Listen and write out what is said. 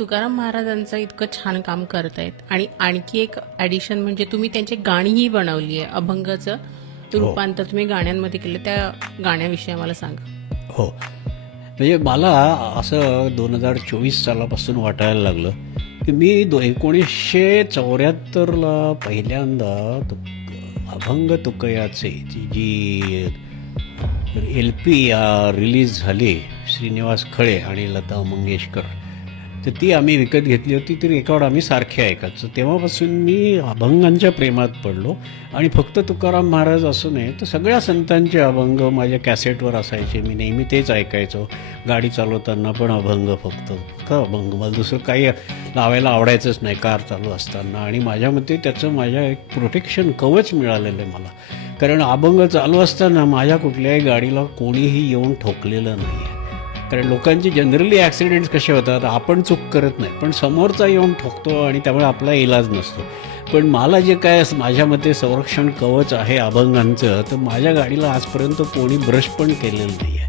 तुकाराम महाराजांचं इतकं छान काम करतायत आणि आणखी एक ॲडिशन म्हणजे तुम्ही त्यांची गाणीही बनवली आहे. अभंगाचं रूपांतर तुम्ही गाण्यांमध्ये केलं, त्या गाण्याविषयी आम्हाला सांगा. हो, म्हणजे मला असं 2024 सालापासून वाटायला लागलं की मी 1974ला पहिल्यांदा अभंग तुकयाचे जी LP रिलीज झाली श्रीनिवास खळे आणि लता मंगेशकर, तर ती आम्ही विकत घेतली होती. ती रेकॉर्ड आम्ही सारखे ऐकायचो. तेव्हापासून मी अभंगांच्या प्रेमात पडलो आणि फक्त तुकाराम महाराज असू नये तर सगळ्या संतांचे अभंग माझ्या कॅसेटवर असायचे. मी नेहमी तेच ऐकायचो. गाडी चालवताना पण अभंग, फक्त अभंग, मला दुसरं काही लावायला आवडायचंच नाही कार चालू असताना. आणि माझ्या मते त्याचं माझ्या एक प्रोटेक्शन कवच मिळालेलं आहे मला, कारण अभंग चालू असताना माझ्या कुठल्याही गाडीला कोणीही येऊन ठोकलेलं नाही आहे. कारण लोकांचे जनरली ॲक्सिडेंट्स कसे होतात, आपण चूक करत नाही पण समोरचा येऊन ठोकतो आणि त्यामुळे आपला इलाज नसतो. पण मला जे काय माझ्या मते संरक्षण कवच आहे अभंगांचं, तर माझ्या गाडीला आजपर्यंत कोणी ब्रश पण केलेलं नाही आहे.